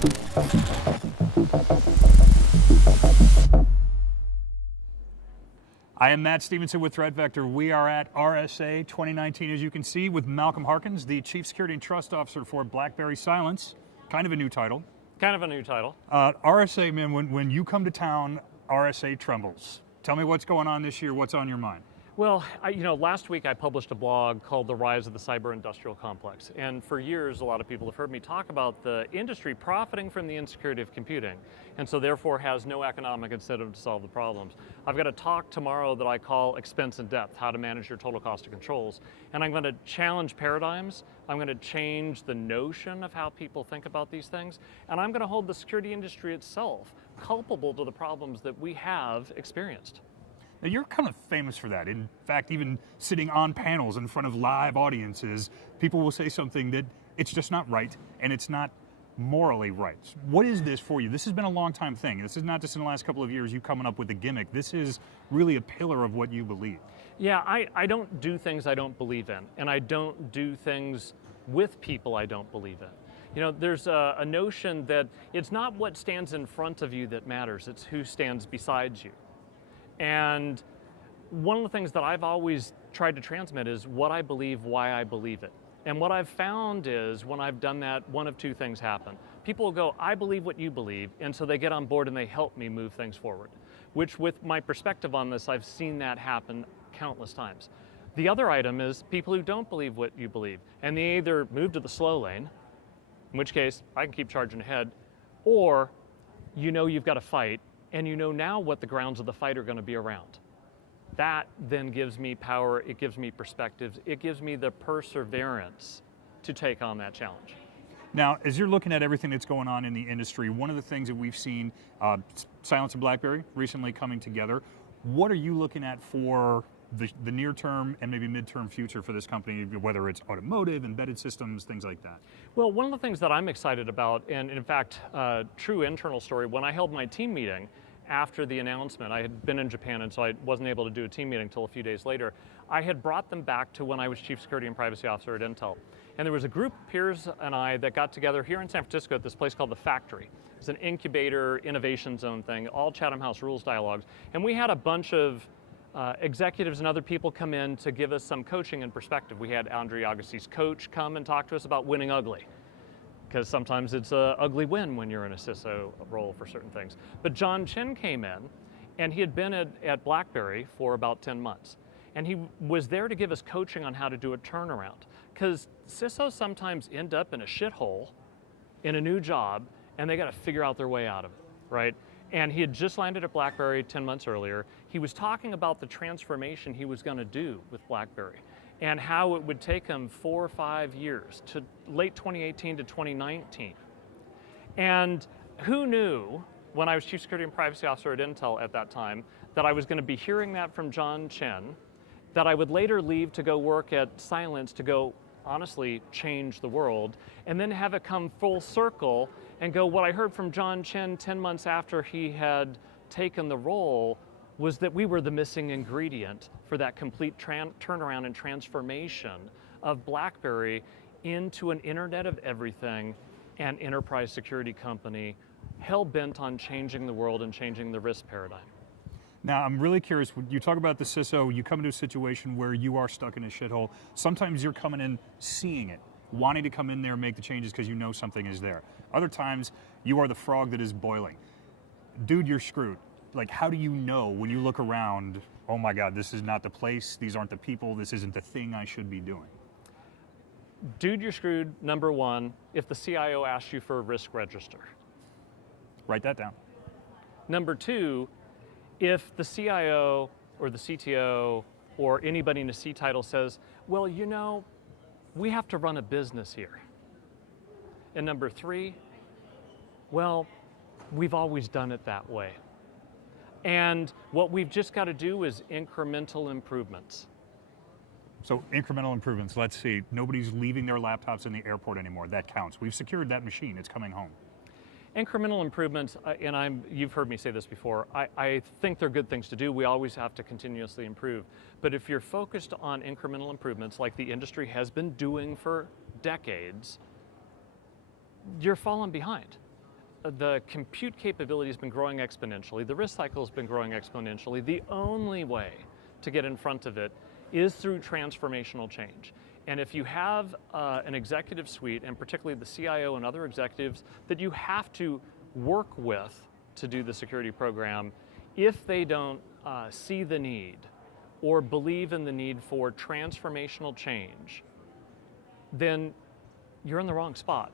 I am Matt Stevenson with Threat Vector. We are at RSA 2019, as you can see, with Malcolm Harkins, the Chief Security and Trust Officer for BlackBerry Cylance. Kind of a new title. Kind of a new title. RSA, man, when you come to town, RSA trembles. Tell me what's going on this year, what's on your mind? Well, last week I published a blog called The Rise of the Cyber Industrial Complex. And for years, a lot of people have heard me talk about the industry profiting from the insecurity of computing, and so therefore has no economic incentive to solve the problems. I've got a talk tomorrow that I call Expense and Depth, how to manage your total cost of controls. And I'm going to challenge paradigms. I'm going to change the notion of how people think about these things. And I'm going to hold the security industry itself culpable to the problems that we have experienced. Now, you're kind of famous for that. In fact, even sitting on panels in front of live audiences, people will say something that it's just not right, and it's not morally right. What is this for you? This has been a long time thing. This is not just in the last couple of years you coming up with a gimmick. This is really a pillar of what you believe. Yeah, I don't do things I don't believe in, and I don't do things with people I don't believe in. You know, there's a notion that it's not what stands in front of you that matters, it's who stands beside you. And one of the things that I've always tried to transmit is what I believe, why I believe it. And what I've found is when I've done that, one of two things happen. People will go, I believe what you believe, and so they get on board and they help me move things forward. Which, with my perspective on this, I've seen that happen countless times. The other item is people who don't believe what you believe, and they either move to the slow lane, in which case I can keep charging ahead, or you know you've got to fight, and you know now what the grounds of the fight are going to be around. That then gives me power, it gives me perspectives, it gives me the perseverance to take on that challenge. Now, as you're looking at everything that's going on in the industry, one of the things that we've seen, Cylance and BlackBerry recently coming together, what are you looking at for the near term and maybe midterm future for this company, whether it's automotive, embedded systems, things like that? Well, one of the things that I'm excited about, and in fact, true internal story, when I held my team meeting after the announcement, I had been in Japan and so I wasn't able to do a team meeting until a few days later, I had brought them back to when I was Chief Security and Privacy Officer at Intel. And there was a group of peers and I that got together here in San Francisco at this place called The Factory. It's an incubator, innovation zone thing, all Chatham House rules dialogues. And we had a bunch of executives and other people come in to give us some coaching and perspective. We had Andre Agassi's coach come and talk to us about winning ugly, because sometimes it's an ugly win when you're in a CISO role for certain things. But John Chin came in, and he had been at BlackBerry for about 10 months. And he was there to give us coaching on how to do a turnaround. Because CISOs sometimes end up in a shithole in a new job, and they got to figure out their way out of it, right? And he had just landed at BlackBerry 10 months earlier. He was talking about the transformation he was going to do with BlackBerry and how it would take him 4 or 5 years to late 2018 to 2019. And who knew, when I was Chief Security and Privacy Officer at Intel at that time, that I was going to be hearing that from John Chen, that I would later leave to go work at Cylance to go honestly change the world, and then have it come full circle and go, what I heard from John Chen 10 months after he had taken the role was that we were the missing ingredient for that complete turnaround and transformation of BlackBerry into an Internet of Everything and enterprise security company hell-bent on changing the world and changing the risk paradigm. Now, I'm really curious, when you talk about the CISO, you come into a situation where you are stuck in a shithole. Sometimes you're coming in seeing it, wanting to come in there and make the changes because you know something is there. Other times, you are the frog that is boiling. Dude, you're screwed. Like, how do you know when you look around, oh my God, this is not the place, these aren't the people, this isn't the thing I should be doing? Dude, you're screwed, number one, if the CIO asks you for a risk register. Write that down. Number two, if the CIO or the CTO or anybody in a C title says, well, you know, we have to run a business here. And number three, well, we've always done it that way. And what we've just got to do is incremental improvements. So incremental improvements, let's see, nobody's leaving their laptops in the airport anymore, that counts. We've secured that machine, it's coming home. Incremental improvements, and you've heard me say this before, I think they're good things to do. We always have to continuously improve. But if you're focused on incremental improvements like the industry has been doing for decades, you're falling behind. the compute capability has been growing exponentially. The risk cycle has been growing exponentially. The only way to get in front of it is through transformational change. And if you have an executive suite, and particularly the CIO and other executives that you have to work with to do the security program, if they don't see the need or believe in the need for transformational change, then you're in the wrong spot,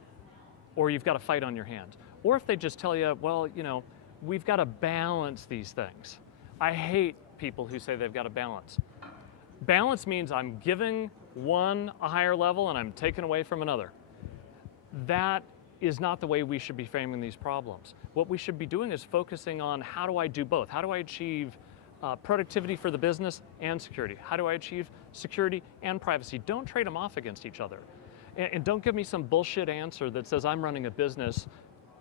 or you've got a fight on your hands. Or if they just tell you, well, you know, we've got to balance these things. I hate people who say they've got to balance. Balance means I'm giving one a higher level and I'm taking away from another. That is not the way we should be framing these problems. What we should be doing is focusing on how do I do both? How do I achieve productivity for the business and security? How do I achieve security and privacy? Don't trade them off against each other. And don't give me some bullshit answer that says I'm running a business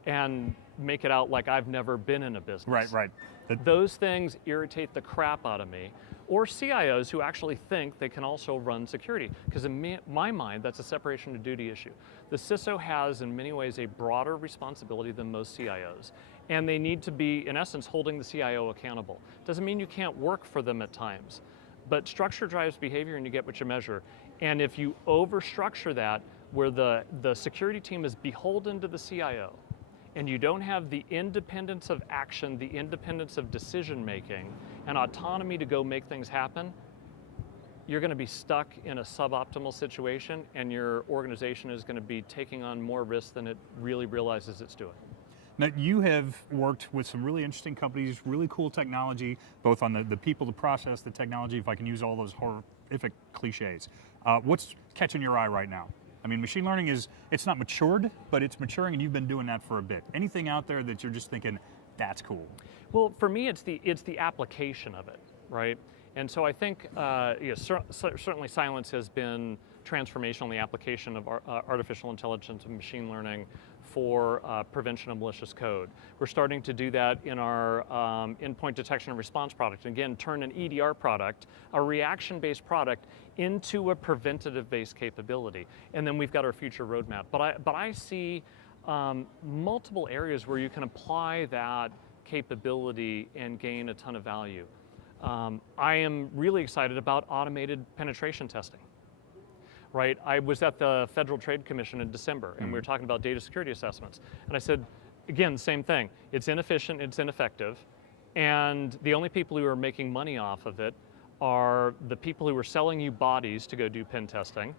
and make it out like I've never been in a business. Right. Those things irritate the crap out of me. Or CIOs who actually think they can also run security. Because in my mind, that's a separation of duty issue. The CISO has, in many ways, a broader responsibility than most CIOs. And they need to be, in essence, holding the CIO accountable. Doesn't mean you can't work for them at times. But structure drives behavior and you get what you measure. And if you overstructure that, where the security team is beholden to the CIO, and you don't have the independence of action, the independence of decision making, and autonomy to go make things happen, you're going to be stuck in a suboptimal situation, and your organization is going to be taking on more risk than it really realizes it's doing. Now, you have worked with some really interesting companies, really cool technology, both on the people, the process, the technology, if I can use all those horrific cliches. What's catching your eye right now? I mean, machine learning it's not matured, but it's maturing, and you've been doing that for a bit. Anything out there that you're just thinking, that's cool? Well, for me, it's the application of it, right? And so I think certainly Cylance has been transformational in the application of artificial intelligence and machine learning for prevention of malicious code. We're starting to do that in our endpoint detection and response product. And again, turn an EDR product, a reaction-based product, into a preventative-based capability. And then we've got our future roadmap. But I see multiple areas where you can apply that capability and gain a ton of value. I am really excited about automated penetration testing. Right, I was at the Federal Trade Commission in December, and we were talking about data security assessments. And I said, again, same thing. It's inefficient, it's ineffective, and the only people who are making money off of it are the people who are selling you bodies to go do pen testing,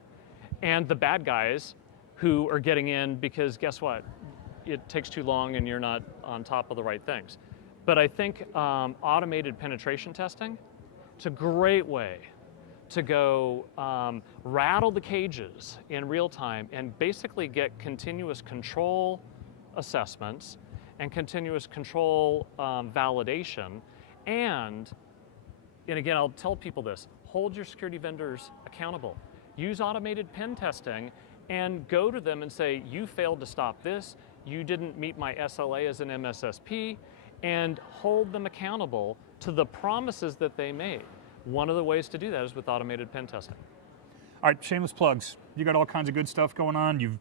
and the bad guys who are getting in because guess what? It takes too long and you're not on top of the right things. But I think automated penetration testing, it's a great way to go rattle the cages in real time and basically get continuous control assessments and continuous control validation. And again, I'll tell people this, hold your security vendors accountable. Use automated pen testing and go to them and say, you failed to stop this, you didn't meet my SLA as an MSSP, and hold them accountable to the promises that they made. One of the ways to do that is with automated pen testing. All right, shameless plugs. You got all kinds of good stuff going on. You've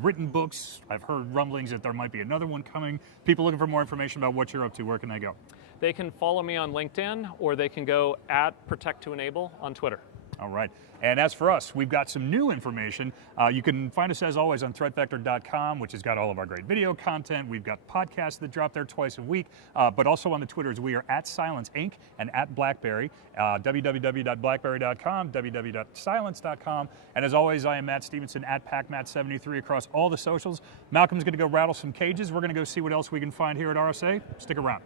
written books. I've heard rumblings that there might be another one coming. People looking for more information about what you're up to, where can they go? They can follow me on LinkedIn, or they can go @ProtectToEnable on Twitter. All right. And as for us, we've got some new information. You can find us, as always, on threatvector.com, which has got all of our great video content. We've got podcasts that drop there twice a week, but also on the Twitters. We are @Cylance Inc. and @BlackBerry, www.blackberry.com, www.cylance.com. And as always, I am Matt Stevenson, @PacMatt73 across all the socials. Malcolm's going to go rattle some cages. We're going to go see what else we can find here at RSA. Stick around.